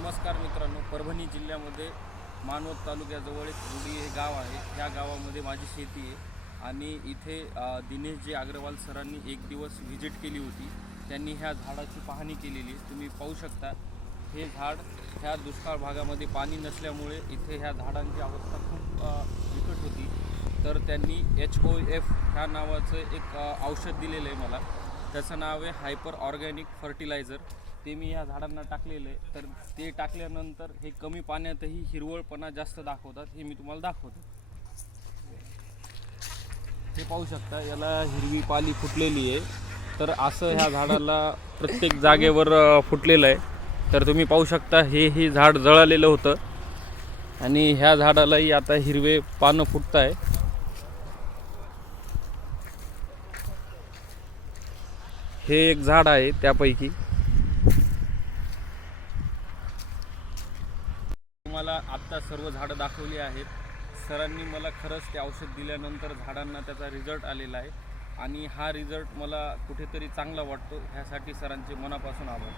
नमस्कार मित्रांनो, परभणी जिल्ह्यामध्ये मानवत तालुक्याजवळ एक रुडी हे गाव आहे. ह्या गावामध्ये माझी शेती आहे आणि इथे दिनेशजी अग्रवाल सरांनी एक दिवस व्हिजिट केली होती. त्यांनी ह्या झाडाची पाहणी केलेली तुम्ही पाहू शकता. हे झाड ह्या दुष्काळ भागामध्ये पाणी नसल्यामुळे इथे ह्या झाडांची अवस्था खूप बिकट होती. तर त्यांनी HOF ह्या नावाचं एक औषध दिलेलं आहे मला. त्याचं नाव आहे हायपर ऑर्गॅनिक फर्टिलायझर. ते मी ह्या झाडांना टाकलेलं आहे. तर ते टाकल्यानंतर हे कमी पाण्यातही हिरवळपणा जास्त दाखवतात. हे मी तुम्हाला दाखवतो. हे पाहू शकता, याला हिरवी पाली फुटलेली आहे. तर असं ह्या झाडाला प्रत्येक जागेवर फुटलेलं आहे. तर तुम्ही पाहू शकता, हे झाड जळालेलं होतं आणि ह्या झाडालाही आता हिरवे पानं फुटत आहे. हे एक झाड आहे त्यापैकी. तुम्हाला आत्ता सर्व झाडं दाखवली आहेत. सरांनी मला खरंच ते औषध दिल्यानंतर झाडांना त्याचा रिझल्ट आलेला आहे आणि हा रिझल्ट मला कुठेतरी चांगला वाटतो. ह्यासाठी सरांचे मनापासून आभार.